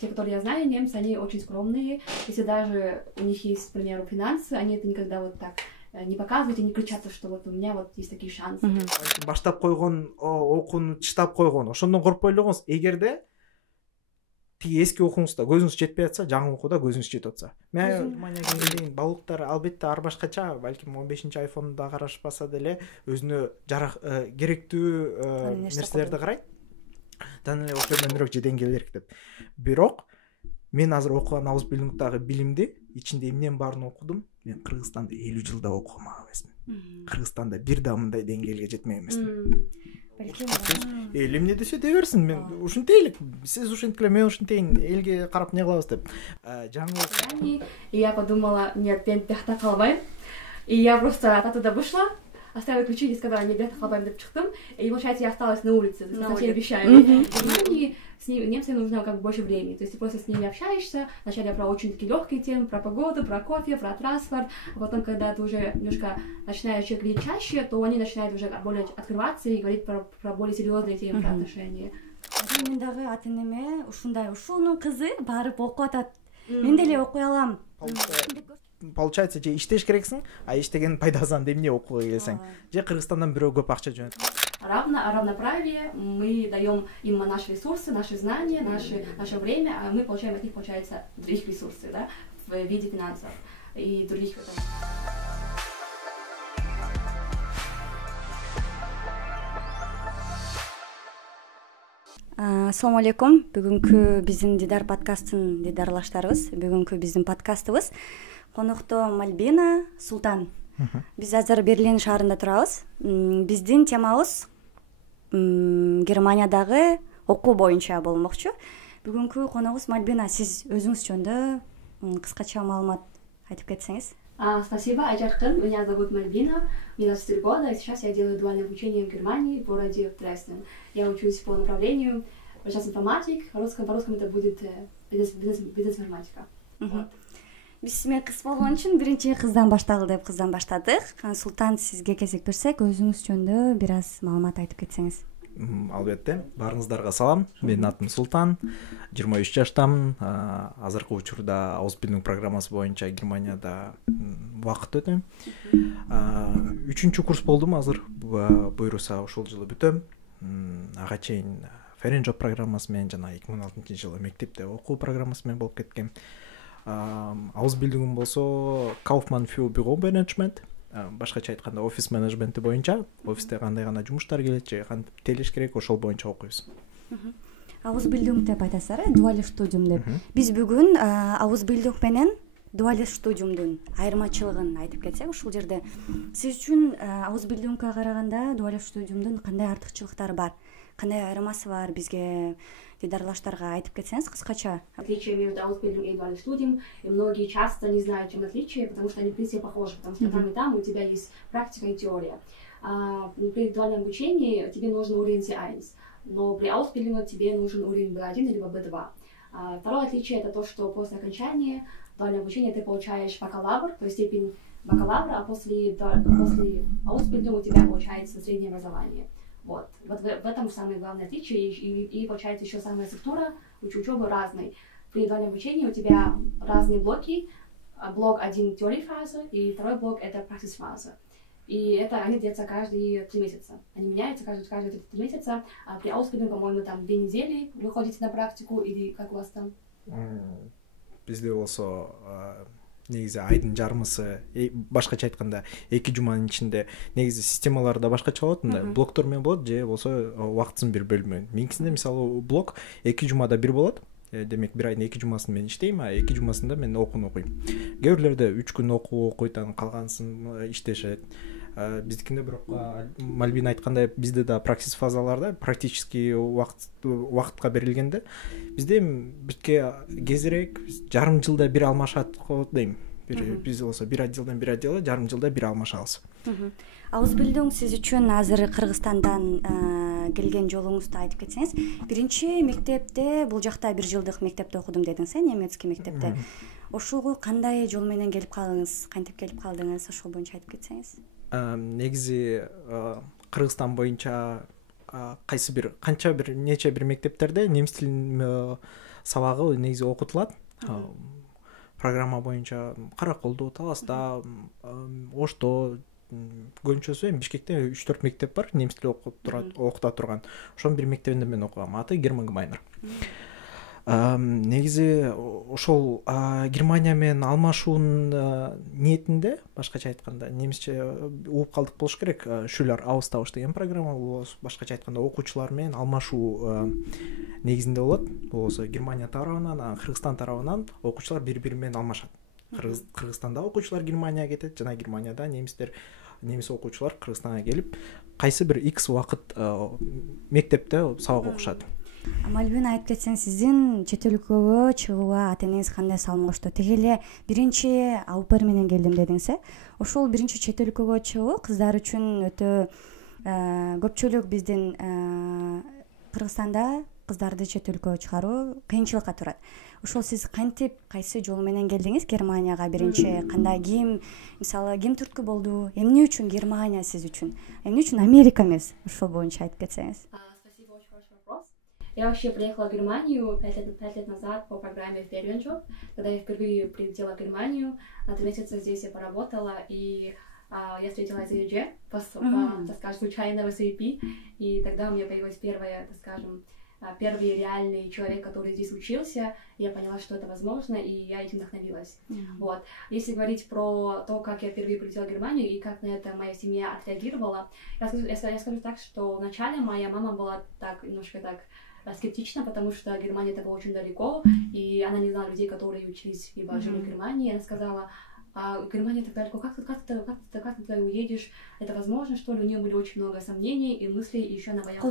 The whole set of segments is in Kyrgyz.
те, которые я знаю, немцы, они очень скромные. Если даже у них есть, к примеру, финансы, они это никогда вот так не показывают и не кричат, что вот у меня вот есть такие шансы. Баштап койгон окууну тыштап койгон ошондон коркпой элеңиз. Эгерде тиги эски окууңузда көзүңүз жетпей атса, жаңы окууда көзүңүз жетип атса. Мен Германияга келгенден кийин балыктар албетте ар башкача, балким 15-чи айфонду карашпаса деле өзүнө керектүү нерселерди карайт. Дан эле окуядан жеден келер деп. Бирок мен азыр окуган ауыз билингдagi билимди ичинде эмненин баарын окудум. Мен Кыргызстанда 50 жылда окугам эмесмин. Кыргызстанда бир да мындай деңгээлге жетмек эмесмин. Эмне десе де берсин, мен ушинтейлик, сиз ушинткиле, мен ушинтейин, элге карап не кылабыз деп. Жаңы я подумала, нет, мен бияқта калбайм. И я просто оттуда вышла, оставила ключи и сказала, не бияқта калбайм деп чыктым. И получается, я осталась на улице со всеми вещами. И с немцами нужно как бы больше времени. То есть ты просто с ними общаешься. Вначале про очень такие легкие темы, про погоду, про кофе, про транспорт. А потом, когда ты уже немножко начинаешь говорить чаще, то они начинают уже более открываться и говорить про более серьезные темы, про отношения. Мен дагы ата-энеме ушунун кызы барып окуп атат. Мен деле окуй алам. Получается, же иштеш керексиң, а иштеген пайдасынан эмне окууга келсең. Же Кыргызстандан бирөө көп акча жөнөтөт. Равноправие, мы даем им наши ресурсы, наши знания, наше время, а мы получаем от них, получается, других ресурсов, да, в виде финансов и других. Assalamu алейкум. Бүгүнкү биздин Дидар подкастын дидарлаштарыбыз. Бүгүнкү биздин подкастыбыз конокто Мальбина, Султан. Биз азыр Берлин шаарында турабыз. Биздин темабыз Германиядагы окуу боюнча болмокчу. Бүгүнкү коногубуз Мальбина. Сиз өзүңүз жөнүндө кыскача маалымат айтып кетсеңиз. Спасибо, Айжаркын. Меня зовут Мальбина, мне 24 года, и сейчас я делаю дуальное обучение в Германии, в городе Дрезден. Я учусь по направлению сейчас информатик, по-русски это будет бизнес-информатика. Биз мен кыз болгон үчүн биринчи кыздан баштагыл деп кыздан баштадык. Султан, сизге кезек берсек, өзүңүз жөнүндө бир аз маалымат айтып кетсеңиз. Албетте, баарыңыздарга салам. Менин атым Султан, 23 жаштамын. Азыркы учурда ауыз билинүү программасы боюнча Германияда убакыт өтөм. 3-чү курс болдум, азыр буйруса ушул жылы бүтөм. Ага чейин Ференджоп программасы менен жана 2006-жылы мектепте окуу программасы менен болуп кеткем. Ауыз билигим болсо Kaufmann für Büromanagement. Башкача айтканда офис менеджменти боюнча, офисте кандай гана жумуштар келет, же кантип телеш керек, ошол боюнча окуйбуз. Ауыз билдим деп айтасыздар, дуаль студиум деп. Биз бүгүн ауыз билдим менен дуаль студиумдун айырмачылыгын айтып кетсек, ушул жерде сиз үчүн ауыз билдимге караганда дуаль студиумдун кандай артыкчылыктары бар, кандай айырмасы бар, бизге дидарлаштарга айтып кетсеңиз кыскача. Отличие между аусбildung и дуальным студием, и многие часто не знают, чем отличие, потому что они в принципе похожи, потому что там и там у тебя есть практика и теория. При дуальном обучении тебе нужен уровень C1, но при аусбildung тебе нужен уровень B1 либо B2. Второе отличие это то, что после окончания дуального обучения ты получаешь бакалавр, то есть степень бакалавра, а после аусбildung у тебя получается среднее образование. Вот в этом самое главное отличие, и получается еще самая структура учебы разной. При дуальном обучении у тебя разные блоки. Блок 1 теория фазы, и второй блок это практис фаза. И это они делятся каждые 3 месяца. Они меняются каждые 3 месяца. А при аусбildung, по-моему, там 2 недели вы ходите на практику, или как у вас там? Бизде болсо негизи айдын жарымысы, башкача айтканда 2 жуманын ичинде негизи системалар да башкача болот, мындай блоктор менен болот, же болсо убактысын бир бөлүмү. Меникисинде мисалы блок 2 жумада бир болот. Демек бир айдын 2 жумасын мен иштейм, а 2 жумасында мен окууну окуйм. Кээ бирлерде 3 күн окуйт, анан калганысын иштешет. Биздикинде бирок Мальбина айткандай, бизде да практис фазаларда практически убакытка берилгенде бизде битке кезирээк жарым жылда бир алмашат дейм. Биз болсо бир отделден бир отделге жарым жылда бир алмашабыз. Ауыз билдим сиз үчүн азыр Кыргызстандан келген жолуңузду айтып кетсеңиз. Биринчи мектепте, бул жакта 1 жылдык мектепте окудум дедиңиз, немецкий мектепте. Ошого кандай жол менен келип калдыңыз, кантип келип калдыңыз, ошол боюнча айтып кетсеңиз. Негизи Кыргызстан боюнча кайсы бир канча бир нече бир мектептерде немис тилин сабагы негизи окутулат программа боюнча. Караколдо, Таласта, Ошто, көбүнчөсү эми Бишкекте 3-4 мектеп бар, немис тили окута турган. Ошонун бир мектебинде мен окугам. Аты Герман Гмайнер. Негизи ошол Германия менен алмашуунун ниетинде, башкача айтканда, немисче угуп калдык болуш керек. Schüler Austausch деген программа болот. Башкача айтканда окуучулар менен алмашуу негизинде болот. Болсо Германия тарабынан, Кыргызстан тарабынан окуучулар бири-бири менен алмашат. Кыргызстанда окуучулар Германияга кетет, жана Германияда немис окуучулар Кыргызстанга келип, кайсы бир X убакыт мектепте сабак окушат. Мальбина айтып кетсең, сиздин чет өлкөгө чыгууга ата-энеңиз кандай салым кошту? Теги эле биринчи аупер менен келдим дедиңиз, ошол биринчи чет өлкөгө чыгуу кыздар үчүн өтө көпчүлүк биздин Кыргызстанда кыздарды чет өлкөгө чыгаруу кыйынчылыкка турат. Ошол сиз кантип, кайсы жол менен келдиңиз Германияга биринчи? Кандай мисалы ким түрткү болду? Эмне үчүн Германия сиз үчүн? Эмне үчүн Америка эмес? Ошол боюнча айтып кетсеңиз. Спасибо, очень хороший вопрос. Я вообще приехала в Германию 5 лет назад по программе Ferienjob. Когда я впервые прилетела в Германию, на 3 месяца здесь я поработала, и я встретила IZG, так скажем, случайно в SAP, и тогда у меня появилась первый реальный человек, который здесь учился, я поняла, что это возможно, и я этим вдохновилась. Вот. Если говорить про то, как я впервые прилетела в Германию и как на это моя семья отреагировала, я скажу так, что вначале моя мама была немножко скептична, потому что Германия это было очень далеко, и она не знала людей, которые учились либо жили в Германии. Она сказала: Германия так далеко, как ты туда уедешь? Это возможно, что ли? У нее были очень много сомнений и мыслей, и еще она боялась...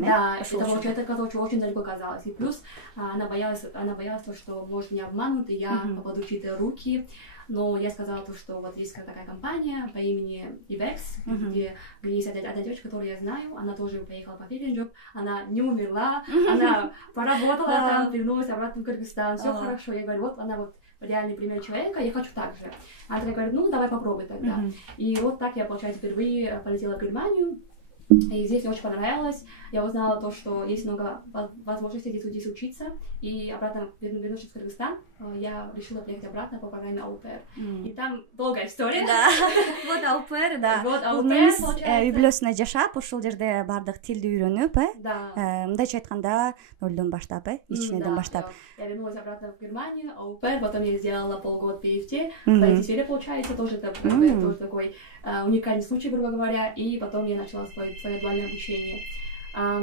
Да, это очень далеко казалось. И плюс она боялась, что, может, меня обманут, и я попаду в чьи-то руки. Но я сказала то, что вот есть такая компания по имени Ivex, где есть одна девочка, которую я знаю, она тоже поехала по Ferienjob, она не умерла, она поработала там, вернулась обратно в Кыргызстан, все хорошо. Я говорю, вот она реальный пример человека, я хочу так же. Она тогда говорит, ну давай попробуй тогда. И вот так я, получается, впервые полетела в Германию. И здесь мне очень понравилось. Я узнала то, что есть много возможностей здесь учиться. И обратно, вернувшись в Кыргызстан, я решила приехать обратно по программе АУПР. И там долгая история. Да, вот АУПР, да. Вот АУПР, получается. Үй бүлөсүнө жашап, ошол жерде баардык тилди үйрөнүп, мындайча айтканда, нолдон баштап, ичинеден баштап. Я вернулась обратно в Германию, АУПР, потом я сделала полгода PFT. В IT-сфере, получается, тоже такой уникальный случай, грубо говоря. И потом я начала свое дуальное обучение.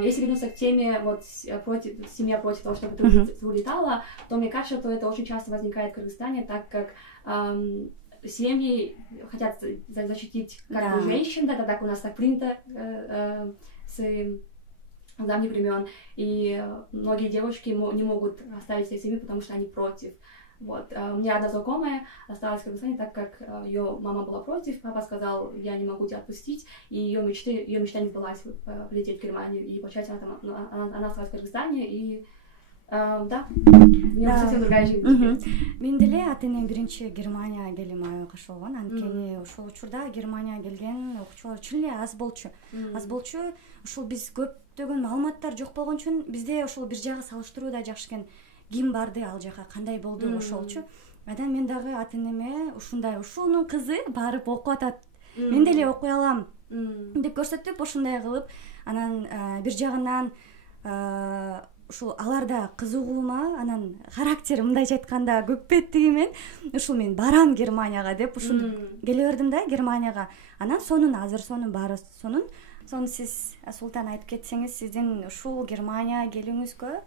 Если вернуться к теме, семья против того, чтобы ты улетала, то мне кажется, что это очень часто возникает в Кыргызстане, так как семьи хотят защитить как бы женщин, да, так у нас так принято с давних времен, и многие девушки не могут оставить свои семьи, потому что они против. Вот. У меня одна знакомая осталась в Кыргызстане, так как ее мама была против, папа сказал, я не могу тебя отпустить, и ее мечта не сбылась полететь в Германию, и получается она осталась в Кыргызстане, и да, у нее совсем другая жизнь. Мен деле ата-энем биринчи Германия келим аябай кошолгон, анткени ошол учурда Германия келген окуучулар чын эле аз болчу. Ошол биз көптөгөн маалыматтар жок болгон үчүн бизде ошол бир жагы салыштыруу да жакшы экен. Ким барды ал жака, кандай болду ошолчу. Анан мен дагы ата-энеме ушунун кызы барып окуп атат, мен деле окуй алам деп көрсөтүп, ушундай кылып, анан бир жагынан ушул аларда кызыгуума, анан характери мындайча айтканда көкпеттиги менен ушул мен барам Германияга деп ушинтип келе бердим да Германияга. Анан сонун баары сонун сиз Султан айтып кетсеңиз, сиздин ушул Германияга келүүңүзгө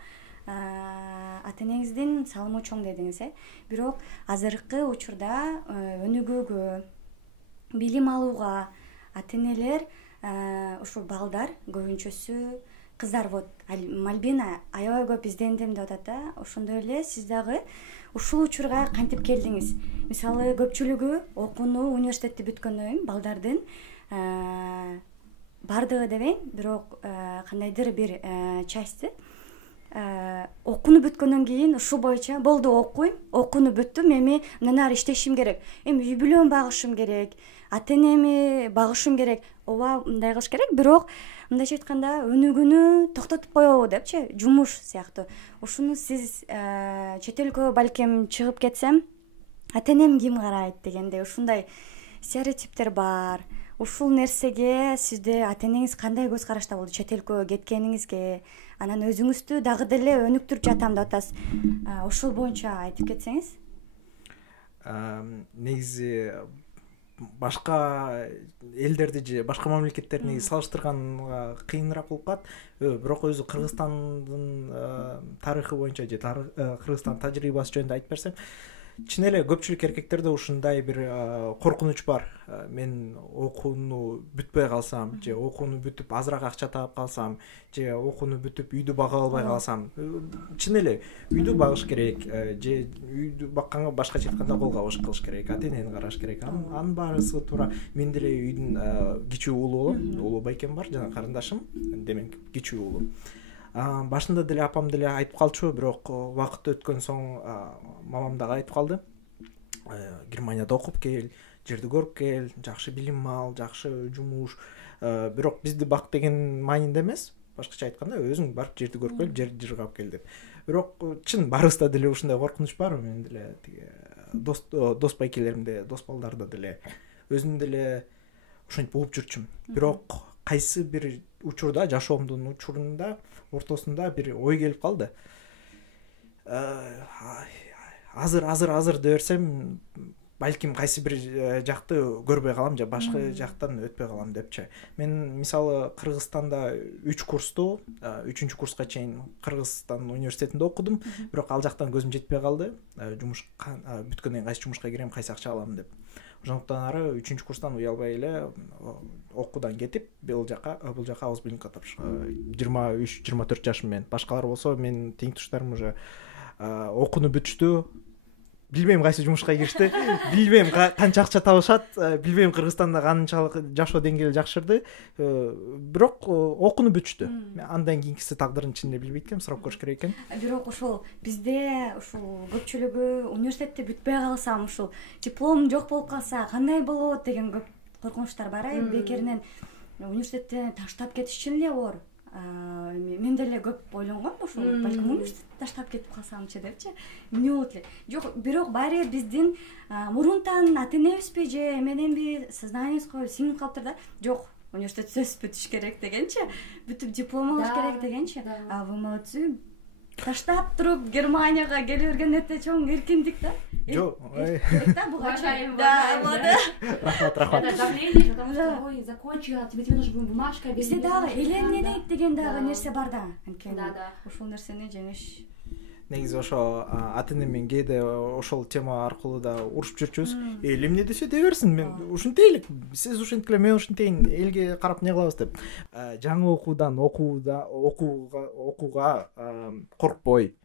ата-энеңиздин салымы чоң дедиңиз, бирок азыркы учурда өнүгүүгө, билим алууга ата-энелер ушул балдар көбүнчөсү кыздар, вот Мальбина аябай көп издендим деп атат да, ошондой эле сиз дагы ушул учурга кантип келдиңиз? Мисалы көпчүлүгү окууну, университетти бүткөндөн кийин балдардын бардыгы дебейм, бирок кандайдыр бир части окууну бүткөндөн кийин ушул боюнча болду окуйм, окууну бүттүм, эми мындан ары иштешим керек, эми үй бүлөм багышым керек, ата энеми багышым керек, ооба мындай кылыш керек, бирок мындайча айтканда өнүгүүнү токтотуп коебу депчи, жумуш сыяктуу. Ушуну сиз чет элге балким чыгып кетсем ата энем ким карайт дегендей ушундай стереотиптер бар. Ушул нерсеге сизде ата энеңиз кандай көз карашта болду чет элге кеткениңизге? Анан өзүңүздү дагы деле өнүктүрүп жатам деп атасыз. Ошол боюнча айтып кетсеңиз. Негизи башка элдерди же башка мамлекеттерди салыштырганга кыйыныраак болуп калат. Бирок өзү Кыргызстандын тарыхы боюнча же Кыргызстан тажрыйбасы жөнүндө айтып берсем, чын эле көпчүлүк эркектерде ушундай бир коркунуч бар. Мен окууну бүтпөй калсам, же окууну бүтүп азыраак акча таап калсам, же окууну бүтүп үйдү бага албай калсам, чын эле үйдү багыш керек, же үйдү бакканга башкача айтканда кол кабыш кылыш керек, ата энени караш керек. Анын баарысы туура. Мен деле үйдүн кичүү уулу болом. Улуу байкем бар, жана карындашым, демек кичүү уулу. Башында деле апам деле айтып калчу, бирок убакыт өткөн соң мамам дагы айтып калды. Германияда окуп кел, жерди көрүп кел, жакшы билим ал, жакшы жумуш. Бирок бизди бак деген маанинде эмес. Башкача айтканда, өзүң барып жерди көрүп кел, жерди жыргап кел деп. Бирок чын барыбызда деле ушундай коркунуч бар. Мен деле дос байкелеримде, дос балдарда деле өзүм деле ошентип угуп жүрчүмүн. Бирок кайсы бир учурда, жашоомдун учурунда, ортосунда бир ой келип калды. Азыр деп берсем, балким кайсы бир жакты көрбөй калам же башка жактан өтпөй калам депчи. Мен мисалы Кыргызстанда 3 курсту, 3-чү курска чейин Кыргызстан университетинде окудум, бирок ал жактан көзүм жетпей калды. Жумуш бүткөндөн кийин кайсы жумушка кирем, кайсы акча алам деп. Ошондуктан ары 3-чү курстан уялбай эле окуудан кетип, бул жака ауыз билимге тапшырып 23-24 жашым менен. Башкалар болсо, мен тең туштарым уже окууну бүтүштү. Билбейм кайсы жумушка киришти, билбейм канча акча табышат, билбейм Кыргызстанда канчалык жашоо деңгээли жакшырды, бирок окууну бүтүштү. Андан кийинкиси тагдырын чын эле билбейт экенм, сурап көрүш керек экен. Бирок ошол бизде ушул көпчүлүгү университетти бүтпөй калсам, ушул диплом жок болуп калса кандай болот деген көп коркунучтар бар. Бекеринен университетти таштап кетиш чын эле оор. Мен деле көп ойлонгом, ушул балким университетти таштап кетип калсамчы депчи. Эмне болот эле? Жок, бирок баары биздин мурунтан ата энебизби же мененби сознаниябызга сиңип калыптыр да. Жок, университет сөзсүз бүтүш керек дегенчи, бүтүп диплом алыш керек дегенчи. Вы молодцы. Таштап туруп Германияга келе берген өтө чоң эркиндик да. Жок, буга чейин. Рахмат. Давление, потому что ой, закончила, тебе нужна бумажка, без. Бизде дагы эленедейт деген дагы нерсе бар да. Ушул нерсени жеңиш. Негизи ошо ата энеммен кээде ошол тема аркылуу да урушуп жүрчүбүз. Эл эмне десе дей берсин, мен ушинтейлик, сиз ушинткиле, мен ушинтейин, элге карап не кылабыз деп. Жаңы окууга коркпой,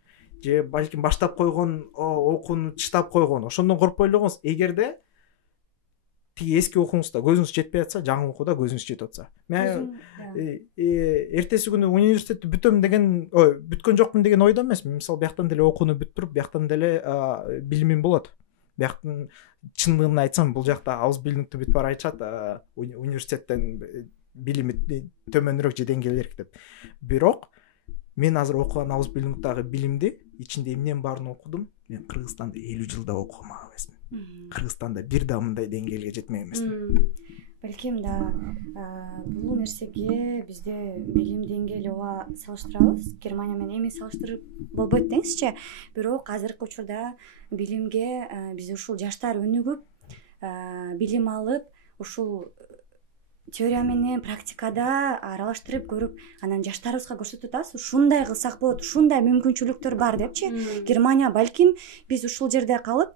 же балким баштап койгон окууну чыштап койгон, ошондон коркпой эле коңуз. Эгерде тиги эски окууңузда көзүңүз жетпей атса, жаңы окууда көзүңүз жетип атса. Мен эртеси күнү университетти бүтөм деген, бүткөн жокмун деген ойдо эмес. Мисалы, бияктан деле окууну бүттүрүп, бияктан деле билимим болот. Бияктан чындыгын айтсам, бул жакта ауыз билимди бүтүп бара айтышат, университеттен билими төмөнүрөөк же деңгээлирээк деп. Бирок мен азыр окуган ауыз билимдеги билимди ичинде эмненин баарын окудум. Мен Кыргызстанда 50 жылда окугам эмесмин. Кыргызстанда бир да мындай деңгээлге жетмеген эмесмин. Балким да бул нерсеге бизде билим деңгээли ооба салыштырабыз. Германия менен эми салыштырып болбойт деңизчи. Бирок азыркы учурда билимге биз ушул жаштар өнүгүп, билим алып, ушул теория менен практикада аралаштырып көрүп, анан жаштарыбызга көрсөтүп атабыз. Ушундай кылсак болот, ушундай мүмкүнчүлүктөр бар депчи. Германия балким биз ушул жерде калып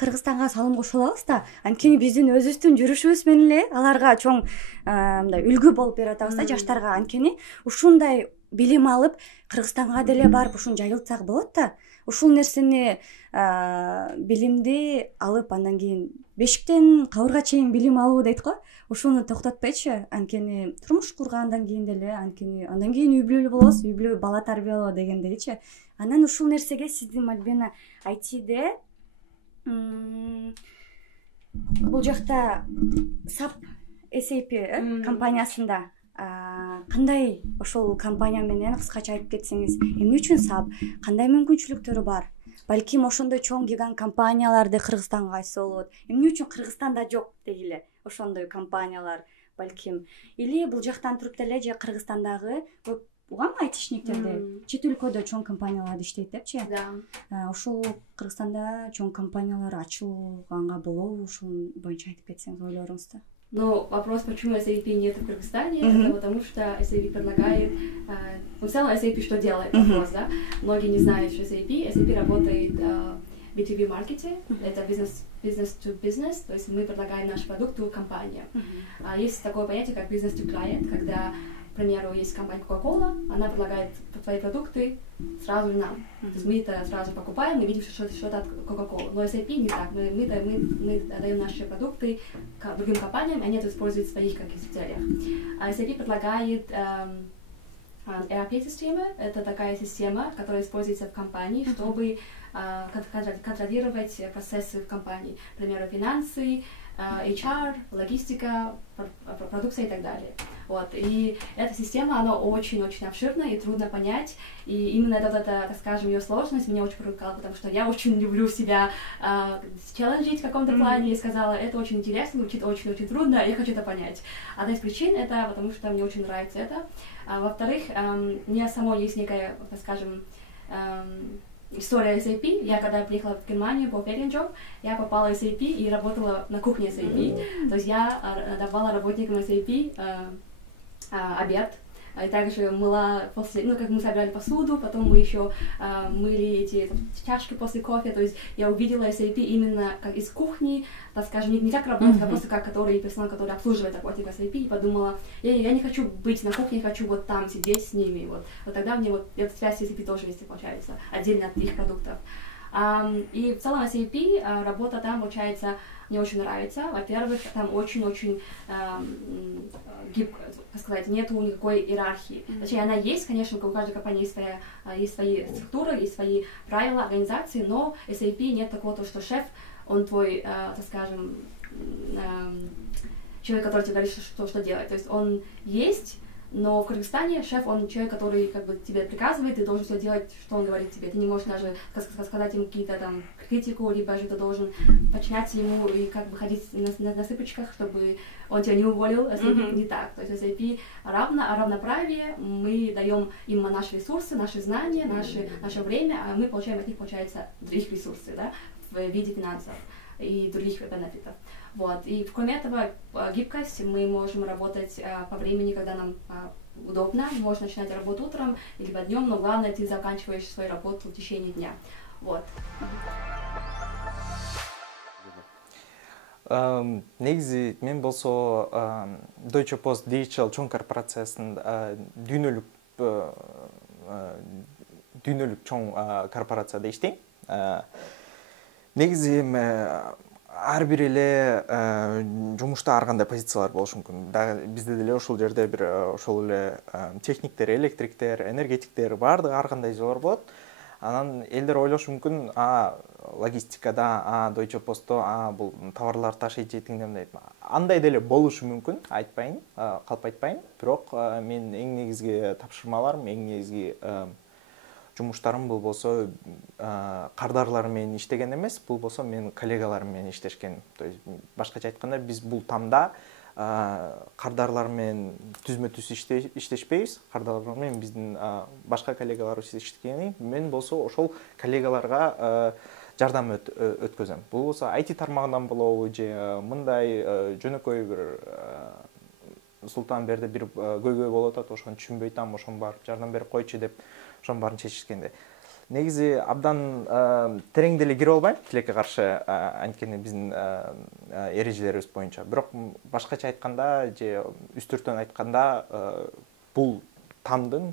Кыргызстанга салым кошо алабыз да. Анткени биздин өзүбүздүн жүрүшүбүз менен эле аларга чоң мындай үлгү болуп берип атабыз да жаштарга. Анткени ушундай билим алып Кыргызстанга деле барып ушуну жайылтсак болот да. Ушул нерсени билимди алып андан кийин бешиктен кабырга чейин билим алуу дейт го. Ушуну токтотпойчу, анткени турмуш кургандан кийин деле, андан кийин үй бүлөлүү болосуз, үй бүлө бала тарбиялоо дегендегичи. Анан ушул нерсеге сиздин Альбина айтиде бул жакта SAP SAP компаниясында кандай ошол компания менен кыскача айтып кетсеңиз, эмне үчүн SAP, кандай мүмкүнчүлүктөрү бар? Балким ошондой чоң гигант компанияларды Кыргызстанга айтса болот. Эмне үчүн Кыргызстанда жок дегиле ошондой компаниялар балким? Или бул жактан туруп деле же Кыргызстандагы көп угам айтишниктерде чет өлкөдө чоң компаниялар иштейт депчи? Да. Ошол Кыргызстанда чоң компаниялар ачылганга болобу? Ушул боюнча айтып кетсеңиз ойлоруңузду. Но вопрос, почему SAP нет в Кыргызстане, это потому что SAP предлагает... в целом SAP что делает? Вопрос, да? Многие не знают, что SAP работает в B2B маркете, это business to business, то есть мы предлагаем наш продукт компаниям. Есть такое понятие, как business to client, когда, к примеру, есть компания Coca-Cola, она предлагает свои продукты сразу нам. То есть мы это сразу покупаем и видим, что это от Coca-Cola. Но SAP не так. Мы даем наши продукты другим компаниям, они это используют в своих каких-то целях. SAP предлагает ERP-системы. Это такая система, которая используется в компании, чтобы контролировать процессы в компании. К примеру, финансы, HR, логистика, продукция и так далее. Вот. И эта система, она очень-очень обширная и трудно понять. И именно эта, так скажем, ее сложность меня очень привлекала, потому что я очень люблю себя челленджить в каком-то плане. И сказала, это очень интересно, звучит очень-очень трудно, я хочу это понять. Одна из причин это потому, что мне очень нравится это. Во-вторых, у меня самой есть некая, так скажем, история SAP. Я когда приехала в Германию по ференджоп, я попала в SAP и работала на кухне SAP. То есть я давала работникам SAP обед. И также мыла после, как мы собирали посуду, потом мы еще мыли эти чашки после кофе. То есть я увидела SAP именно как из кухни, так скажем, не как работник, а просто как персонал, который обслуживает работников SAP. И подумала, я не хочу быть на кухне, я хочу вот там сидеть с ними. Вот тогда мне эта связь с SAP тоже вместе получается, отдельно от их продуктов. И в целом SAP, работа там, получается, мне очень нравится. Во-первых, там очень-очень гибко, как сказать, нету никакой иерархии. Точнее, она есть, конечно, у каждой компании есть свои структуры, есть свои правила организации, но в SAP нет такого, что шеф, он твой, так скажем, человек, который тебе говорит, что делать. То есть он есть, но в Кыргызстане шеф, он человек, который тебе приказывает, ты должен все делать, что он говорит тебе. Ты не можешь даже сказать ему какие-то там критику, либо же ты должен подчиняться ему и ходить на цыпочках, чтобы он тебя не уволил. SAP не так. То есть SAP равноправие, мы даем им наши ресурсы, наши знания, наше время, а мы получаем от них, получается, других ресурсов, да, в виде финансов и других бенефитов. Вот. И кроме этого, гибкость, мы можем работать по времени, когда нам удобно. Можно начинать работу утром или днем, но главное, ты заканчиваешь свою работу в течение дня. Вот. Негизи мен болсо Deutsche Post DHL чоң корпорациясынын дүйнөлүк чоң корпорацияда иштейм. Негизи ар бир эле жумушта ар кандай позициялар болушу мүмкүн. Бизде деле ошол жерде бир ошол эле техниктер, электриктер, энергетиктер баардыгы ар кандай жолор болот. Анан элдер ойлошу мүмкүн, логистикада, Deutsche Postто, бул товарлар ташыйт же тиңдемдейт. Андай деле болушу мүмкүн, айтпайм, калп айтпайм. Бирок мен эң негизги тапшырмаларым, эң негизги жумуштарым бул болсо кардарларым менен иштеген эмес, бул болсо менин коллегаларым менен иштешкен. То есть башкача айтканда биз бул тамда кардарлар менен түзмө-түз иштешпейбиз. Кардарлар менен биздин башка коллегаларыбыз иштегени, мен болсо ошол коллегаларга жардам өткөзөм. Бул болсо IT тармагынан болобу же мындай жөнөкөй бир Султан берде бир көйгөй болуп атат, ошону түшүнбөй атам, ошону барып жардам берип койчу деп ошонун баарын чечишкенде. Негизи абдан терең деле кире албайм тилекке каршы, анткени биздин эрежелерибиз боюнча. Бирок башкача айтканда же үстүртөн айтканда бул тамдын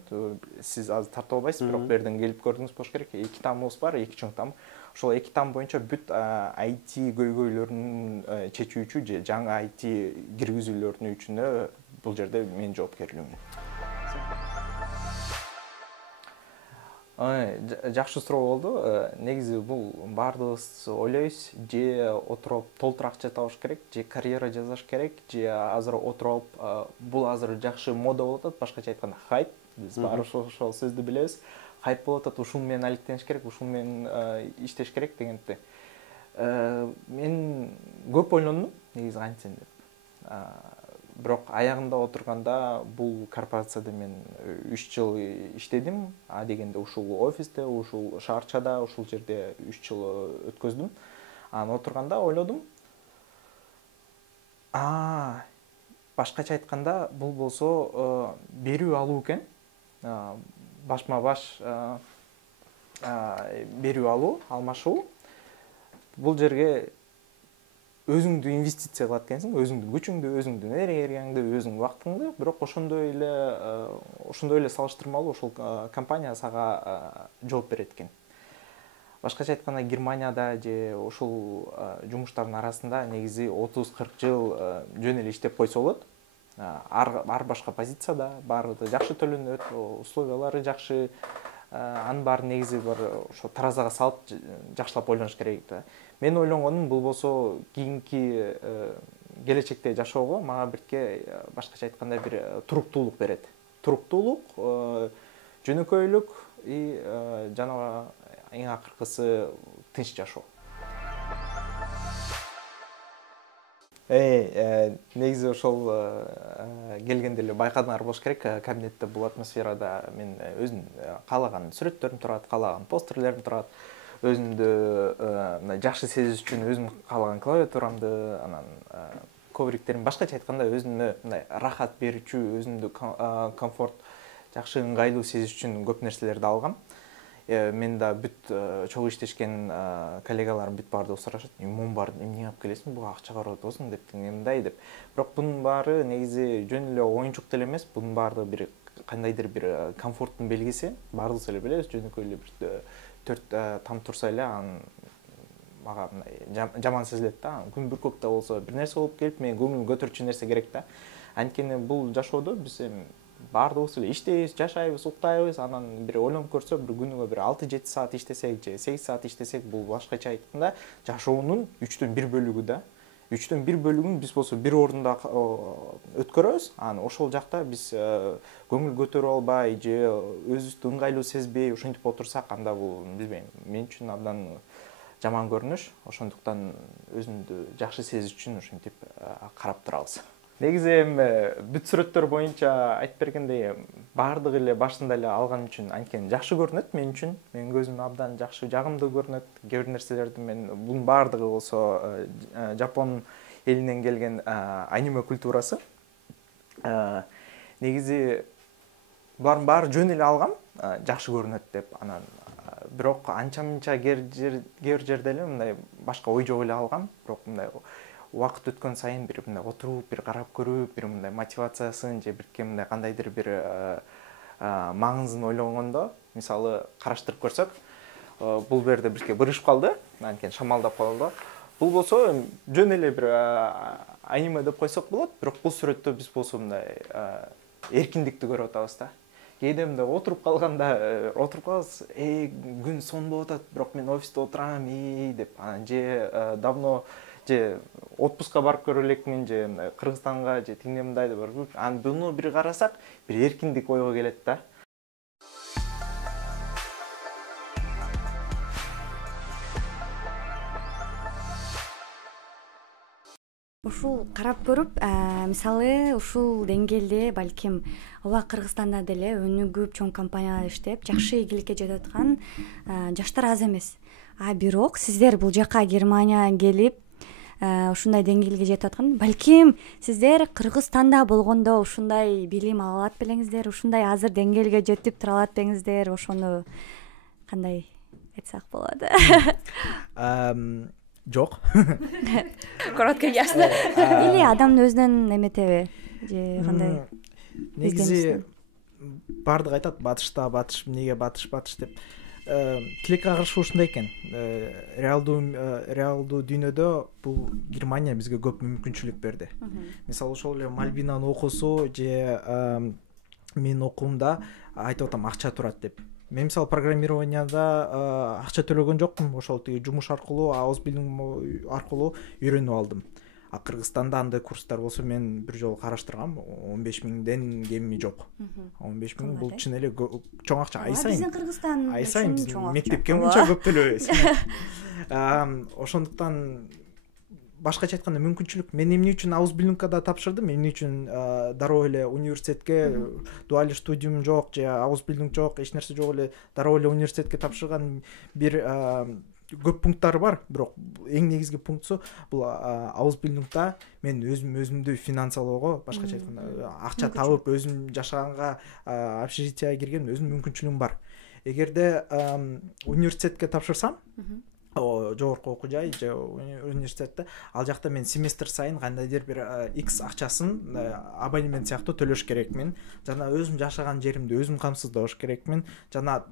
сиз азыр тартып албайсыз, бирок бул жерден келип көрдүңүз болуш керек. 2 тамыбыз бар, 2 чоң там. Ошол 2 там боюнча бүт IT көйгөйлөрүн чечүүчү же жаңы IT киргизүүлөрүнүн үчүнө бул жерде мен жоопкерлигимде. Жакшы суроо болду. Негизи бул баардыгыбыз ойлойбуз, же отуруп толтур акча табыш керек, же карьера жасаш керек, же азыр отуруп бул азыр жакшы мода болуп атат, башкача айтканда хайп. Биз баарыбыз ошол сөздү билебиз. Хайп болуп атат, ушун менен алектениш керек, ушун менен иштеш керек дегенде. Мен көп ойлондум, негизи кантсен деп. Бирок аягында отурганда бул корпорацияда мен 3 жыл иштедим. Дегенде ушул офисте, ушул шаарчада, ушул жерде 3 жыл өткөздүм. Анан отурганда ойлодум. Башкача айтканда бул болсо берүү алуу экен. Башма-баш берүү алуу, алмашуу. Бул жерге өзүңдү инвестиция кылат экенсиң, өзүңдүн күчүңдү, өзүңдүн энергияңды, өзүңдүн убактыңды, бирок ошондой эле салыштырмалуу ошол компания сага жооп берет экен. Башкача айтканда Германияда же ушул жумуштардын арасында негизи 30-40 жыл жөн эле иштеп койсо болот. Ар башка позицияда, баары жакшы төлөнөт, условиялары жакшы. Анын баары негизи бар ошо таразага салып жакшылап ойлоныш керек да. Мен ойлонгонум бул болсо кийинки келечекте жашоого мага бирке башкача айтканда бир туруктуулук берет. Туруктуулук, жөнөкөйлүк жана эң акыркысы тынч жашоо. Негизи ошол келгенде эле байкадыңар болуш керек. Кабинетте бул атмосферада мен өзүм каалаган сүрөттөрүм турат, каалаган постерлерим турат. Өзүмдү жакшы сезиш үчүн өзүм каалаган клавиатурамды, анан ковриктерим, башкача айтканда өзүмө мындай рахат берүүчү, өзүмдү комфорт, жакшы ыңгайлуу сезиш үчүн көп нерселерди алгам. Мен да бүт чогуу иштешкен коллегаларым бүт баардыгы сурашат. Мун бар, эмне алып келесиң, буга акча карап атасың деп, мындай деп. Бирок бунун баары негизи жөн эле оюнчук деле эмес, бунун баардыгы бир кандайдыр бир комфорттун белгиси. Баардыгыбыз эле билебиз, жөнөкөй эле бир 4 там турса эле анын мага жаман сезилет да. Күн бүркөктө болсо бир нерсе болуп келип, мен көңүл көтөрчү нерсе керек да. Анткени бул жашоодо биз баардыгыбыз эле иштейбиз, жашайбыз, уктайбыз, анан бир ойлонуп көрсө, бир күнүгө бир 6-7 саат иштесек же 8 саат иштесек, бул башкача айтканда жашоонун 3/1 бөлүгү да. 3/1 бөлүгүн биз болсо бир орунда өткөрөбүз. Анан ошол жакта биз көңүл көтөрө албай же өзүбүздү ыңгайлуу сезбей ошентип отурсак, анда бул билбейм, мен үчүн абдан жаман көрүнүш. Ошондуктан өзүмдү жакшы сезиш үчүн ошентип карап турабыз. Негизи эми бүт сүрөттөр боюнча айтып бергендей, баардыгы эле башында эле алган үчүн анткени жакшы көрүнөт мен үчүн. Менин көзүмө абдан жакшы, жагымдуу көрүнөт. Кээ бир нерселерди мен бунун баардыгы болсо Жапон элинен келген аниме культурасы. Негизи булардын баары жөн эле алгам, жакшы көрүнөт деп. Анан бирок анча-мынча кээ бир жерде эле мындай башка ой жок эле алгам. Бирок мындай убакыт өткөн сайын бир мындай отуруп, бир карап көрүп, бир мындай мотивациясын же бирке мындай кандайдыр бир маңызын ойлонгондо, мисалы караштырып көрсөк, бул жерде бирке бырышып калды, анткени шамалдап калды. Бул болсо жөн эле бир аниме деп койсок болот, бирок бул сүрөттө биз болсо мындай эркиндикти көрүп атабыз да. Кээде мындай отуруп калганда, отуруп калабыз, күн сон болуп атат, бирок мен офисте отурам деп, анан же давно же отпускка барып көрө элекмин, же мындай Кыргызстанга же тигине мындай деп барып, анан буну бир карасак, бир эркиндик ойго келет да. Ушул карап көрүп, мисалы ушул деңгээлде балким ооба Кыргызстанда деле өнүгүп, чоң компанияларда иштеп, жакшы ийгиликке жетип аткан жаштар аз эмес. Бирок сиздер бул жака Германияга келип, ушундай деңгээлге жетип аткан, балким сиздер Кыргызстанда болгондо ушундай билим ала алат белеңиздер, ушундай азыр деңгээлге жетип тура алат белеңиздер, ошону кандай айтсак болот? Жок. Коротко ясно. Или адамды өзүнөн эметеби? Же кандай? баардыгы айтат батышта батыш эмнеге батыш деп. Тилекке каршы ушундай экен. Реалдуу дүйнөдө бул Германия бизге көп мүмкүнчүлүк берди. Мисалы ошол эле Мальвинанын окуусу же менин окуумда айтып атам акча турат деп. Мен мисалы программированияда акча төлөгөн жокмун. Ошол тиги жумуш аркылуу, ауыз билим аркылуу үйрөнүп алдым. А Кыргызстанда андай курстар болсо мен бир жолу караштыргам, 15 миңден кеми жок. 15 миң бул чын эле чоң акча. Ай сайын. Биздин Кыргызстан ай сайын мектепке мынча көп төлөбөйбүз. Ошондуктан башкача айтканда мүмкүнчүлүк. Мен эмне үчүн ауыз билимкада тапшырдым, эмне үчүн дароо эле университетке дуаль студиум жок же ауыз билим жок, эч нерсе жок эле дароо эле университетке тапшырган бир көп пункттары бар, бирок эң негизги пунктусу бул ауыз билимда мен өзүмдү финансалоого, башкача айтканда акча табып өзүм жашаганга, общежитияга кирген өзүмдүн мүмкүнчүлүгүм бар. Эгерде университетке тапшырсам, жогорку окуу жай же университетте, ал жакта мен семестр сайын кандайдыр бир X акчасын абонемент сыяктуу төлөш керекмин. Жана өзүм жашаган жеримди өзүм камсыздоош керекмин. Жана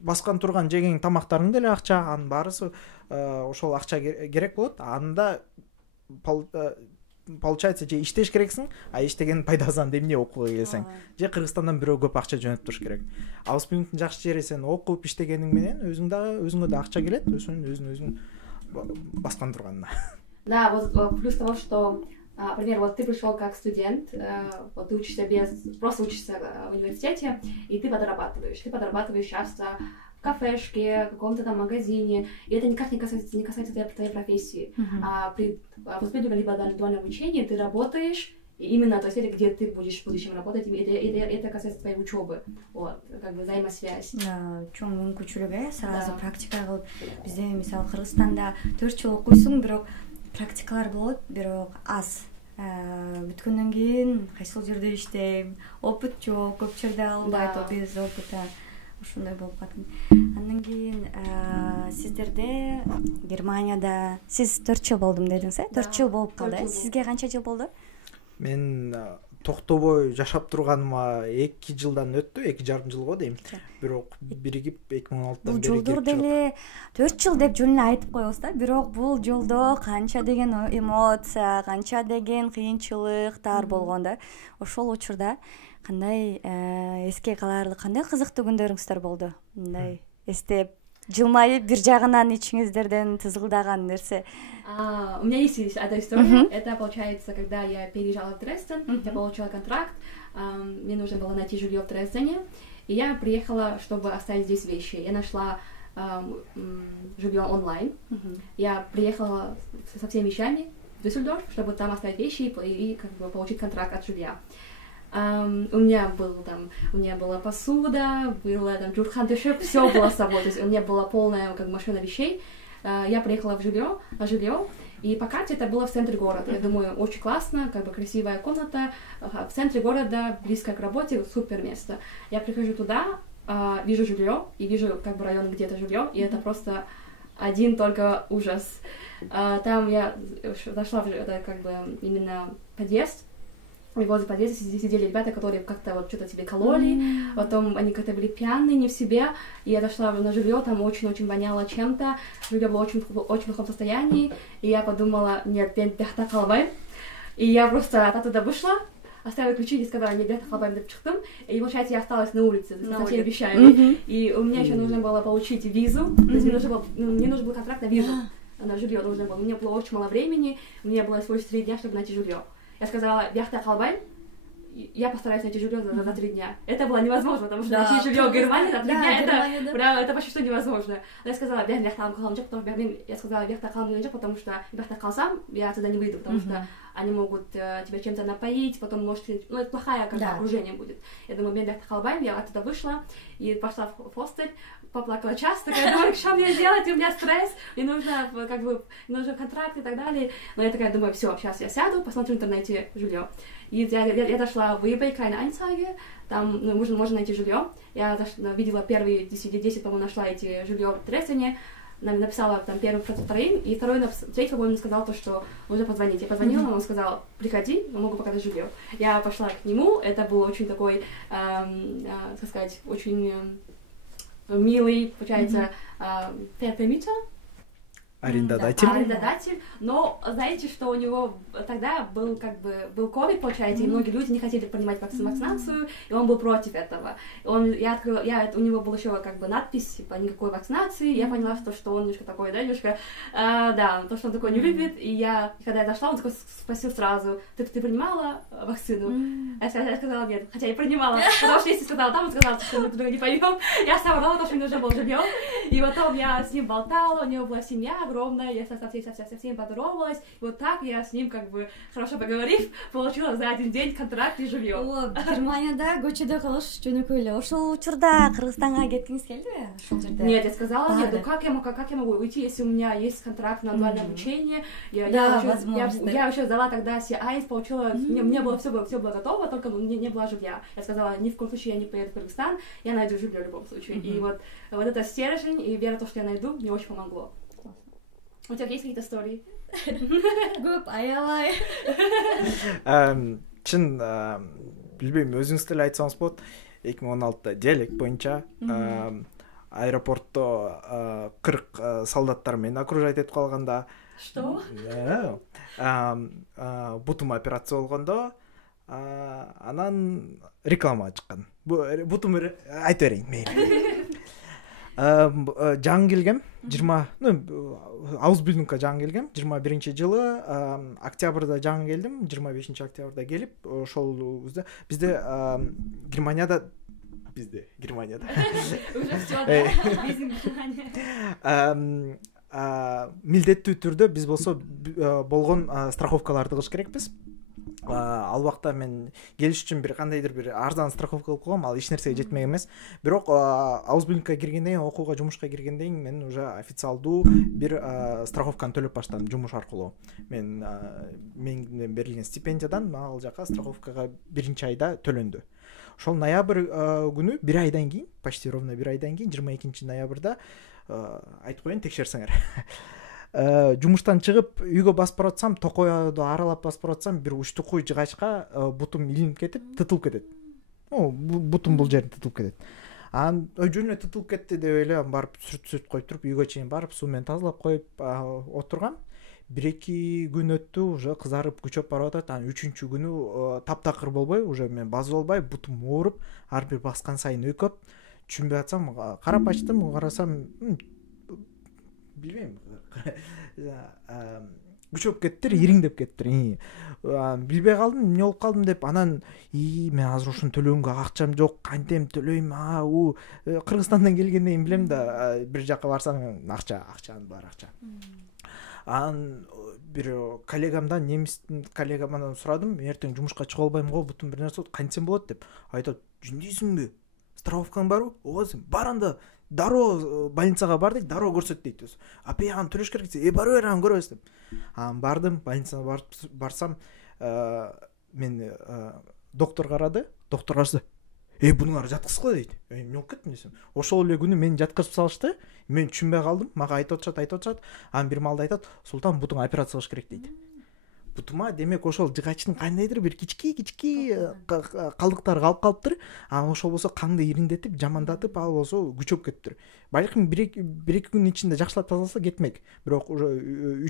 баскан турган жеген тамактарың деле акча, анын баарысы ошол акча керек болот. Анда получается же иштеш керексиң, а иштеген пайдасынан эмне окууга келсең, же Кыргызстандан бирөө көп акча жөнөтүп туруш керек. Ауыз билимдин жакшы жери сен окуп иштегениң менен өзүңө да акча келет, өзүң баскан турганына. Да, вот плюс того, что, например, вот ты пришел как студент, вот ты учишься просто учишься в университете, и ты подрабатываешь. Ты подрабатываешь часто в кафешке, в каком-то там магазине, и это никак не касается твоей профессии. При поступлении либо дуальном обучении ты работаешь именно в той сфере, где ты будешь в будущем работать, и это касается твоей учебы, вот, как бы взаимосвязь. Да, чоң мүмкүнчүлүк сразу практика кылып. Бизде мисалы Кыргызстанда 4 жыл окуйсуң, бирок практикалар болот, бирок аз. Бүткөндөн кийин кайсыл жерде иштейм, опыт жок, көп жерде албайт, без опыта. Ушундай болуп калды. Андан кийин сиздерде Германияда сиз 4 жыл болдум дедиңиз, 4 жыл болуп калды. Сизге канча жыл болду? Мен токтобой жашап турганыма 2 жылдан өттү, 2,5 жылга дейм. Бирок биригип 2016-тан бери келип жолдор деле 4 жыл деп жөн эле айтып коебуз да, бирок бул жолдо канча деген эмоция, канча деген кыйынчылыктар болгон да. Ошол учурда кандай эске каларлык, кандай кызыктуу күндөрүңүздөр болду? Мындай эстеп, жылмайып бир жагынан ичиңиздерден тызылдаган нерсе. У меня есть одна история. Это, получается, когда я переезжала в Дрезден, я получила контракт, мне нужно было найти жилье в Дрездене, и я приехала, чтобы оставить здесь вещи. Я нашла жилье онлайн. Я приехала со всеми вещами в Дюссельдорф, чтобы там оставить вещи и как бы получить контракт от жилья. У меня была посуда, было там джурхан дешев, все было с собой, то есть у меня была полная как машина вещей. Я приехала на жилье, и по карте это было в центре города. Я думаю, очень классно, как бы красивая комната, в центре города, близко к работе, супер место. Я прихожу туда, вижу жилье, и вижу как бы район, где это жилье, и это просто один только ужас. Там я зашла в это как бы именно подъезд, и возле подъезда сидели ребята, которые как-то вот что-то себе кололи, потом они как-то были пьяные, не в себе, и я дошла на жилье, там очень-очень воняло чем-то, жилье было очень плохом состоянии, и я подумала, нет, я бяхта калбайм, и я просто оттуда вышла, оставила ключи и сказала, не бяхта калбайм деп чыктым, и получается я осталась на улице со всеми вещами, и у меня еще нужно было получить визу, то есть мне нужен был контракт на визу, на жилье нужно было, у меня было очень мало времени, у меня было всего лишь 3 дня, чтобы найти жилье. Я сказала, бяхта калбайм, я постараюсь найти жилье за 3 дня. Это было невозможно, потому что найти жилье в Германии за 3 дня, это почти что невозможно. Но я сказала, я сказала, потому что бяхта калсам, я отсюда не выйду, потому что они могут тебя чем-то напоить, потом может, это плохое окружение будет. Я думаю, бяхта калбайм, я оттуда вышла и пошла в хостель, поплакала часто, я думаю, что мне делать, у меня стресс, мне нужно как бы нужен контракт и так далее. Но я такая думаю, все, сейчас я сяду, посмотрю в интернете жилье. И я дошла в eBay, Kleinanzeigen, там можно найти жилье. Я видела первые 10, по-моему, нашла эти жилье в Дрездене. написала там первым, вторым, и третий, по-моему, сказал то, что нужно позвонить. Я позвонила, он сказал, приходи, но могу пока доживем. Я пошла к нему, это был очень такой, так сказать, очень милый, получается, арендодатель, но знаете, что у него тогда был был ковид, получается, и многие люди не хотели принимать вакцинацию, и он был против этого. У него была еще надпись, типа, никакой вакцинации, я поняла, что он немножко такой, то, что он такой не любит, и когда я зашла, он такой спросил сразу, ты принимала вакцину? Я сказала нет, хотя я принимала, потому что если сказала там, он сказал, что мы друг друга не поймем, я соврала, потому что мне уже был живем, и потом я с ним болтала, у него была семья огромная, я со всеми поздоровалась, и вот так я с ним хорошо поговорив, получила за один день контракт и живем. Германияда көчөдө калыш жөнөкөй эле. Ошол учурда Кыргызстанга кеткиңиз келдиби? Ошол жерде? Нет, я сказала, нет, как я могу уйти, если у меня есть контракт на дуальное обучение? Я еще сдала тогда C1, получила, мне было все было готово, только не было жилья. Я сказала, ни в коем случае я не поеду в Кыргызстан, я найду жилье в любом случае. И вот это стержень и вера в то, что я найду, мне очень помогло. У тебя есть какие-то истории? Көп, аябай. Чын, билбейм, өзүңүз деле айтсаңыз болот. 2016 диалект боюнча аэропортто 40 солдаттар мени окружать этип калганда. Что? Бутум операция болгондо, анан реклама чыккан. Бутум айтып берейин, мейли. Жаңы келгем, ауыз билдингке жаңы келгем, 21-жылы, октябрда жаңы келдим, 25-октябрда келип, ошол бизде Германияда милдеттүү түрдө биз болсо болгон страховкаларды кылыш керекпиз. Ал убакта мен келиш үчүн бир кандайдыр бир арзан страховка кылып койгом, ал эч нерсеге жетмек эмес. Бирок ауыз билингке киргенден кийин, окууга, жумушка киргенден кийин мен уже официалдуу бир страховканы төлөп баштадым жумуш аркылуу. Менге берилген стипендиядан ал жака страховкага биринчи айда төлөндү. Ошол ноябрь күнү, бир айдан кийин, почти ровно бир айдан кийин, 22-ноябрда айтып коеюн, текшерсеңер. Жумуштан чыгып үйгө басып баратсам, Токойду аралап басып баратсам, бир учтукуй жыгачка бутум илинип кетип, тытылып кетет. Бутум бул жерин тытылып кетет. Анан жөн эле тытылып кетти деп эле барып сүрт коюп туруп, үйгө чейин барып, суу менен тазалап коюп отургам. 1-2 күн өттү, уже кызарып күчөп барып атат. Анан 3-чү күнү таптакыр болбой, уже мен базы болбой, бутум ооруп, ар бир баскан сайын өйкөп, түшүнбөй атсам, карап ачтым, карасам, билбейм, күчөп кеттир, ириңдеп кеттир. Билбей калдым, эмне болуп калдым деп, анан мен азыр ушуну төлөгөнгө акчам жок, кантем төлөйм? Кыргызстандан келгенден кийин билем да, бир жака барсаң акчанын баары акча. Анан бир коллегамдан, немистин коллегамдан сурадым, эртең жумушка чыга албайм го, бутум бир нерсе болот, кантсем болот деп. Айтат, жүндүйсүңбү? Страховкаң барбы? Ооба, сен бар анда. Дароо больницага бар дейт, дароо көрсөт дейт. Апа, аны төлөш керек десе, бара бер, аны көрөбүз деп. Анан бардым, больницага барсам, мен доктор карады, доктор караса, бунуңар жаткызгыла дейт. Эмне болуп кеттим десем. Ошол эле күнү мени жаткызып салышты. Мен түшүнбөй калдым. Мага айтып атышат. Анан бир маалда айтат, Султан, бутуңа операция кылыш керек дейт. Бутума, демек, ошол жыгачтын кандайдыр бир кички калдыктары калып калыптыр. Анан ошол болсо каңды ириндетип, жамандатып, ал болсо күчөп кетиптир. Балким 1-2 күн ичинде жакшылап тазаласа кетмек. Бирок уже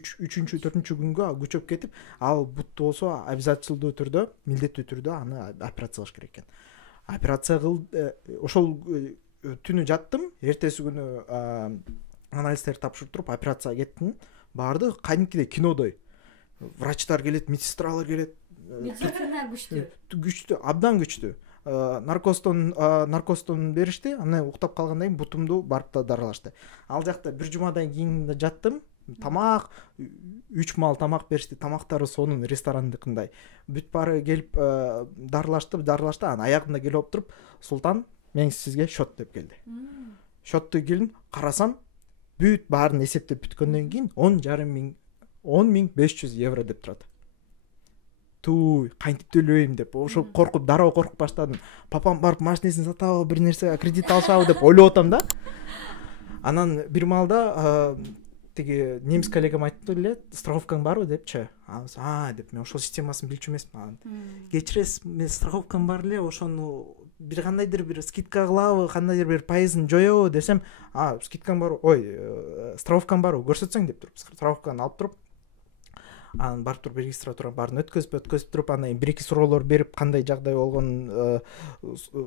3-4 күнгө күчөп кетип, ал бутту болсо обязательдуу түрдө, милдеттүү түрдө аны операция кылыш керек экен. Операция ошол түнү жаттым, эртеси күнү анализдер тапшырып туруп операцияга кеттим. Барды кайныкидей кинодой. Врачтар келет, медсестралар келет. Медицина күчтүү, абдан күчтүү. Наркостон беришти, анан уктап калгандан кийин бутумду барып да дарылашты. Ал жакта бир жумадан кийин жаттым. Тамак 3 маал тамак беришти. Тамактары сонун ресторандыкындай. Бүт баары келип дарылашты, анан аягымда келип отуруп, Султан, мен сизге счет деп келди. Счетту келин карасам, бүт баарын эсептеп бүткөндөн кийин 10.500 евро деп турат. Кантип төлөйм деп, ошо коркуп, дароо коркуп баштадым. Папам барып машинесин сатабы, бир нерсе кредит алышабы деп ойлоп атам да. Анан бир маалда тиги немис коллегам айтты эле, страховкаң барбы депчи. Деп мен ошол системасын билчү эмесмин. Кечиресиз, мен страховкам бар эле, ошону бир кандайдыр бир скидка кылабы, кандайдыр бир пайызын жоёбу десем, скидкаң бар, страховкаң барбы көрсөтсөң деп туруп, страховканы алып туруп, анан барып туруп регистратурага баарын өткөзүп туруп, анан 1-2 суроолор берип, кандай жагдай болгонун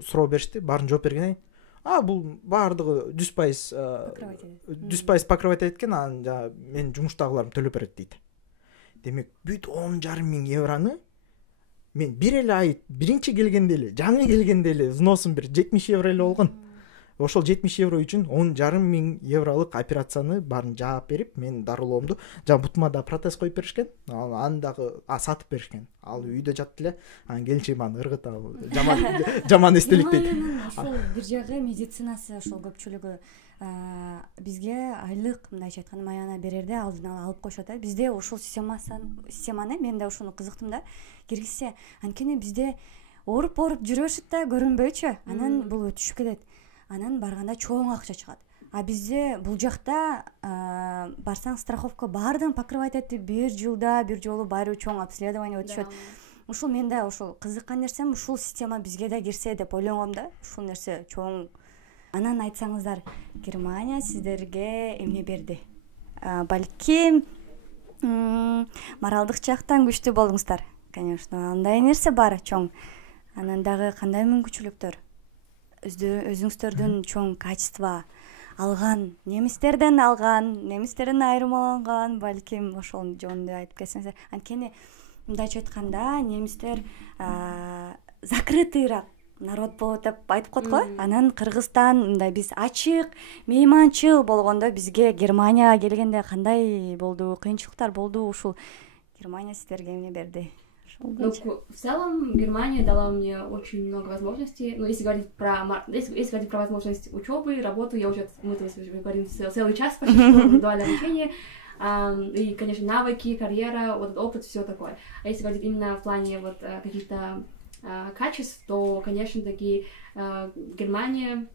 суроо беришти, баарын жооп бергенден кийин бул баардыгы 100% покрывать эткен, анан жана менин жумуштагыларым төлөп берет дейт. Демек бүт 10,5 миң евроны мен бир эле ай биринчи келгенде эле, жаңы келгенде эле взносум бир 70 евро эле болгон. Ошол 70 евро үчүн 10,5 миң евролук операцияны баарын жаап берип, мен дарылоомду жана бутума да протез коюп беришкен. Аны дагы сатып беришкен. Ал үйдө жатты эле. Анан келинчегим аны ыргыта, жаман эстелик дейт. Ошол бир жагы медицинасы ошол көпчүлүгү бизге айлык мындайча айтканда маяна берерде алдын ала алып коюшат. Бизде ошол системаны мен да ошону кызыктым да. Киргизсе, анткени бизде ооруп жүрө беришет да, көрүнбөйчү. Анан бул өтүшүп кетет. Анан барганда чоң акча чыгат. Бизде бул жакта барсаң страховка баардыгын покрывать этип, бир жылда бир жолу барып чоң обследование өтүшөт. Ушул мен да ошол кызыккан нерсем, ушул система бизге да кирсе деп ойлонгом да. Ушул нерсе чоң. Анан айтсаңыздар, Германия сиздерге эмне берди? Балким моралдык жактан күчтүү болдуңуздар. Конечно, андай нерсе бар чоң. Анан дагы кандай мүмкүнчүлүктөр? Өзүңүздөрдүн чоң качество алган, немистерден айырмаланган, балким ошол жөнүндө айтып кетсеңиздер. Анткени мындайча айтканда, немистер закрытыйраак народ болот деп айтып коет го. Анан Кыргызстан мындай биз ачык, мейманчыл болгондо бизге Германияга келгенде кандай болду, кыйынчылыктар болду? Ушул Германия сиздерге эмне берди? Ну, в целом Германия дала мне очень много возможностей. Ну, если говорить про возможность учебы, работы, мы говорим целый час почти про дуальное обучение. И, конечно, навыки, карьера, вот опыт, все такое. А если говорить именно в плане вот каких-то качеств, то, конечно, таки Германия,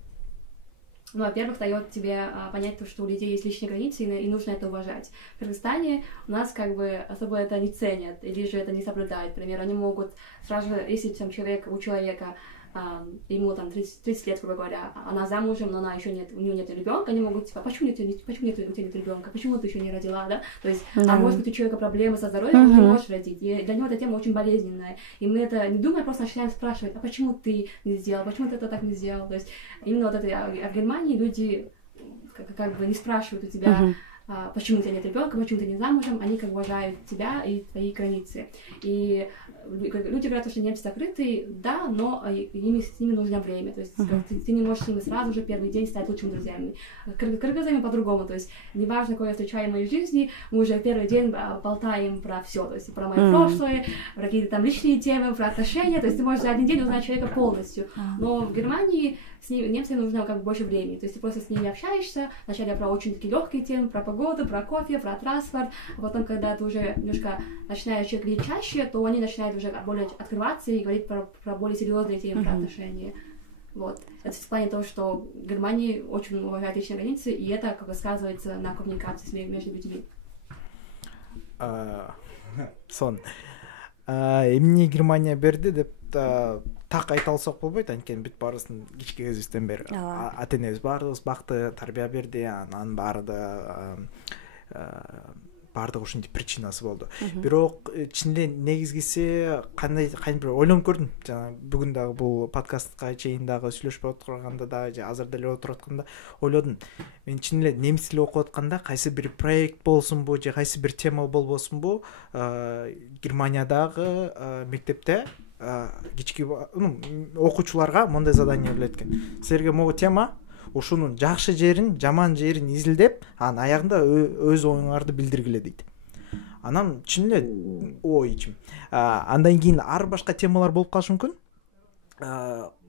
ну, во-первых, дает тебе понять то, что у людей есть личные границы, и нужно это уважать. В Кыргызстане у нас как бы особо это не ценят, или же это не соблюдают. Например, они могут сразу же, если там у человека ему там 30 лет, грубо говоря, она замужем, но она еще нет, у нее нет ребенка, они могут типа, почему у тебя нет ребенка, почему ты еще не родила, да? То есть, может быть, у человека проблемы со здоровьем, он не может родить. И для него эта тема очень болезненная. И мы это не думая, просто начинаем спрашивать, а почему ты не сделал, почему ты это так не сделал? То есть, именно вот это, в Германии люди как бы не спрашивают у тебя, почему у тебя нет ребенка, почему ты не замужем, они как бы уважают тебя и твои границы. И люди говорят, что немцы закрытые, да, но с ними нужно время. То есть ты не можешь с ними сразу же первый день стать лучшими друзьями. Кыргызами по-другому. То есть неважно, кого я встречаю в моей жизни, мы уже первый день болтаем про все, то есть про мое прошлое, про какие-то там личные темы, про отношения. То есть ты можешь за один день узнать человека полностью. Но в Германии немцам нужно как бы больше времени. То есть ты просто с ними общаешься, вначале про очень такие легкие темы, про погоду, про кофе, про транспорт, а потом, когда ты уже немножко начинаешь говорить чаще, то они начинают уже более открываться и говорить про более серьезные темы, про отношения. Вот. Это в плане того, что в Германии очень уважают личные границы, и это как бы сказывается на коммуникации между людьми. Сон. Эмне Германия берди деп так айта алсак болбойт, анткени бүт баарысын кичке кезибизден бери ата энебиз баарыбыз бакты, тарбия берди, анан баардыгы ушундай причинасы болду. Бирок чын эле негизгиси кандай бир ойлонуп көрдүм. Жана бүгүн дагы бул подкастка чейин дагы сүйлөшүп отурганда да, же азыр деле отуруп атканда ойлодум. Мен чын эле немис тили окуп атканда кайсы бир проект болсунбу, же кайсы бир тема болбосунбу, Германиядагы мектепте кички окуучуларга мындай задание берилет экен. Силерге могу тема ушунун жакшы жерин, жаман жерин изилдеп, анын аягында өз оюңарды билдиргиле дейт. Анан чын эле ой ичим. Андан кийин ар башка темалар болуп калышы мүмкүн.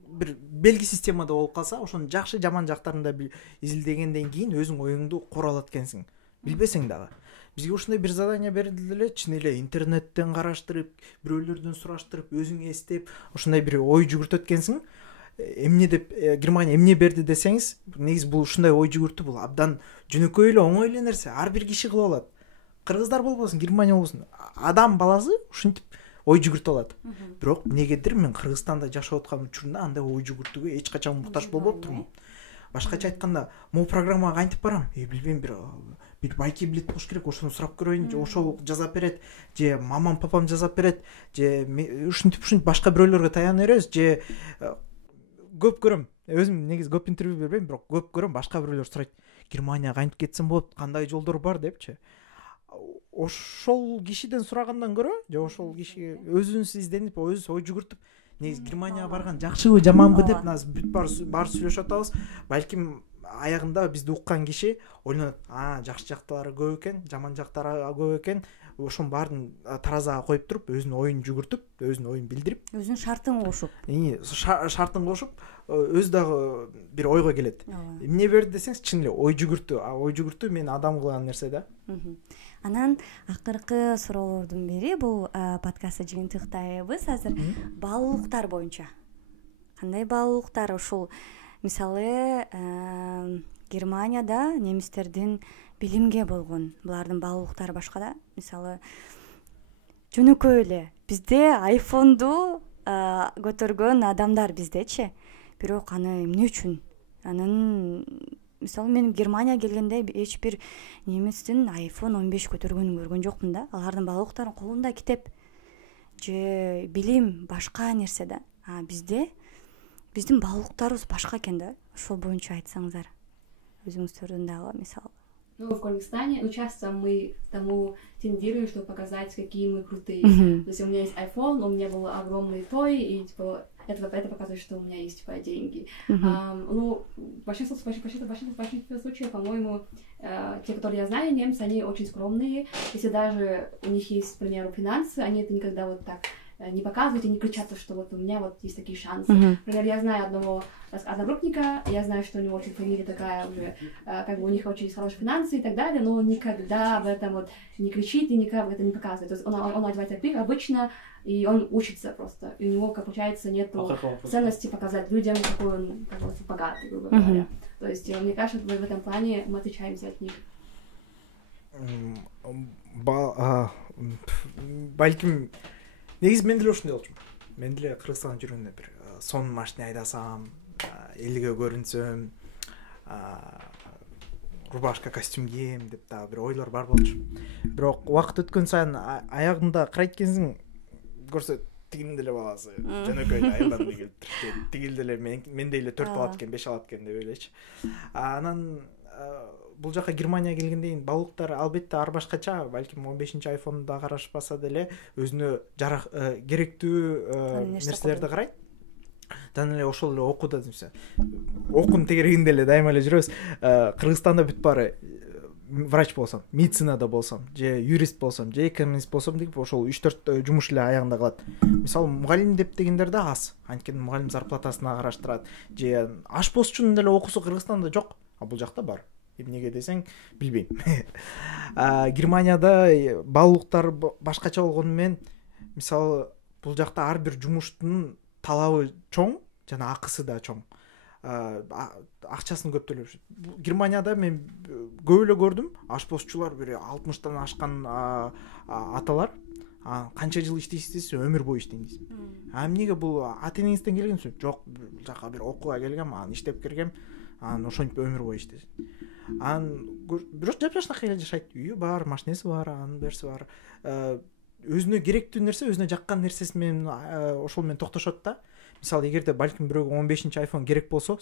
Бир белгисиз темада болуп калса, ошонун жакшы, жаман жактарын да изилдегенден кийин өзүң оюңду кура алат экенсиң. Билбесең дагы. Бизге ушундай бир задание берилди эле, чын эле интернеттен караштырып, бирөөлөрдөн сураштырып, өзүң эстеп, ушундай бир ой жүгүртөт экенсиң. эмне деп Германия эмне берди десеңиз, негизи бул ушундай ой жүгүртүү, бул абдан жөнөкөй эле, оңой эле нерсе, ар бир киши кыла алат. Кыргыздар болбосун, Германия болбосун, адам баласы ушинтип ой жүгүртө алат. Бирок эмнегедир мен Кыргызстанда жашап аткан учурунда андай ой жүгүртүүгө эч качан муктаж болбоптурмун. Башкача айтканда, могу программага кантип барам? Билбейм, бир байки билет болуш керек, ошону сурап көрөйүн, же ошол жасап берет, же мамам папам жасап берет, же ушинтип башка бирөөлөргө таяна беребиз, же көп көрөм. Өзүм негизи көп интервью бербейм, бирок көп көрөм, башка бирөөлөр сурайт. Германияга кантип кетсем болот, кандай жолдор бар депчи. Ошол кишиден сурагандан көрө, же ошол кишиге өзүнүз изденип, өзүнүз ой жүгүртүп, негизи Германияга барган жакшыбы, жаманбы деп баары сүйлөшүп атабыз. Балким аягында бизди уккан киши ойлонот, жакшы жактары көп экен, жаман жактары көп экен. Ошонун баарын таразага коюп туруп, өзүнүн оюн жүгүртүп, өзүнүн оюн билдирип, өзүнүн шартын кошуп. Шартын кошуп, өзү дагы бир ойго келет. Эмне берди десеңиз, чын эле ой жүгүртүү. Ой жүгүртүү мен адам кылган нерсе да. Анан акыркы суроолордун бири, бул подкастты жыйынтыктайбыз азыр. Баалуулуктар боюнча. Кандай баалуулуктар ушул, мисалы, Германияда немистердин билимге болгон булардын баалуулуктары башка да. Мисалы, жөнөкөй эле бизде айфонду көтөргөн адамдар биздечи. Бирок аны эмне үчүн? Анын мисалы мен Германияга келгенде эч бир немистин iPhone 15 көтөргөнүн көргөн жокмун да. Алардын баалуулуктарынын колунда китеп же билим башка нерсе да. Биздин баалуулуктарыбыз башка экен да. Ошол боюнча айтсаңыздар. Өзүңүздөрдүн дагы мисалы. В Кыргызстане, часто мы тому тендируем, чтобы показать, какие мы крутые. То есть у меня есть iPhone, у меня был огромный той, и типа это показывает, что у меня есть типа деньги. В большинстве случаев, по-моему, те, которые я знаю, немцы, они очень скромные. Если даже у них есть, к примеру, финансы, они это никогда вот так не показывают и не кричат, что вот у меня вот есть такие шансы. Например, я знаю одного одногруппника, я знаю, что у него очень фамилия такая уже, как бы у них очень хорошие финансы и так далее, но он никогда об этом вот не кричит и никогда об этом не показывает. То есть он одевается обычно, и он учится просто. И у него, как получается, нет ценности показать людям, какой он богатый, грубо говоря. То есть, мне кажется, в этом плане мы отличаемся от них. Балким негизи мен деле ушундай болчумун. Мен деле Кыргызстанда жүргөндө бир сонун машина айдасам, элге көрүнсөм, рубашка, костюм кийем деп дагы бир ойлор бар болчу. Бирок убакыт өткөн сайын аягында карайт экенсиң, көрсө тигинин деле баласы жөнөкөй айылдан келип туруп, тигил деле мендей эле 4 алат экен, 5 алат экен деп элечи. Анан бул жака Германияга келгенден кийин баалуулуктар албетте ар башкача, балким 15-чи айфонду карашпаса деле өзүнө керектүү нерселерди карайт. Жана эле ошол эле окууда десе, окуун тегерегинде эле дайыма эле жүрөбүз. Кыргызстанда бүт баары врач болсом, медицинада болсом, же юрист болсом, же экономист болсом деп ошол 3-4 жумуш эле аягында калат. Мисалы, мугалим деп дегендер да аз. Анткени мугалим зарплатасына караштырат, же ашпозчунун деле окуусу Кыргызстанда жок, а бул жакта бар. Эмнеге десең, билбейм. Германияда баалуулуктар башкача болгону менен, мисалы, бул жакта ар бир жумуштун талабы чоң, жана акысы да чоң. Акчасын көп төлөшөт. Германияда мен көп эле көрдүм, ашпозчулар бир 60-тан ашкан аталар, канча жыл иштейсиз десе, өмүр бою иштейм дейсиз. Эмнеге бул ата-энеңизден келгенсиз? Жок, бул жака бир окууга келгем, иштеп киргем, ошентип өмүр бою иштейсиз. Бирок жапжашнакай эле жашайт, үйү бар, машинеси бар, анын берси бар. Өзүнө керектүү нерсе, өзүнө жаккан нерсеси менен ошол менен токтошот да. Мисалы, эгерде балким бирөөгө 15-чи iPhone керек болсо,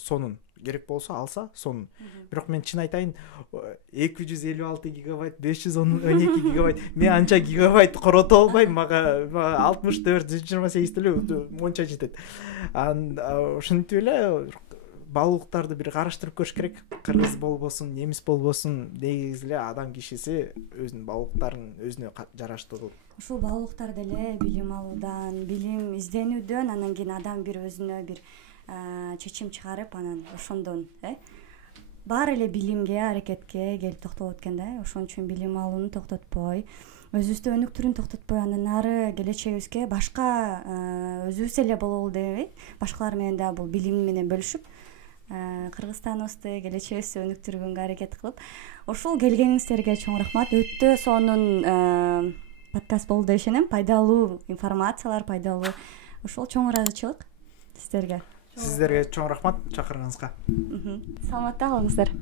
алса, сонун. Бирок мен чын айтайын, 256 гигабайт, 512 гигабайт, мен анча гигабайт корото албайм, мага 64, 128 эле монча жетет. Ошентип эле баалуулуктарды бир караштырып көрүш керек. Кыргыз болбосун, немис болбосун, негизи эле адам кишиси өзүнүн баалуулуктарын өзүнө жараштыруу. Ушул баалуулуктар деле билим алуудан, билим изденүүдөн, анан кийин адам бир өзүнө бир чечим чыгарып, анан ошондон, баары эле билимге, аракетке келип токтоп экен да. Ошон үчүн билим алууну токтотпой, өзүбүздү өнүктүрүүнү токтотпой, андан ары келечегибизге башка өзүбүз эле бололу дебей, башкалар менен да бул билим менен бөлүшүп, Кыргызстаныбызды, келечегибизди өнүктүргөнгө аракет кылып, ушул келгениңиздерге чоң рахмат. Өтө сонун подкаст болду деп ишенем. Пайдалуу информациялар, пайдалуу ошол чоң ыраазычылык сиздерге. Сиздерге чоң рахмат чакырганыңызга. Саламатта калыңыздар.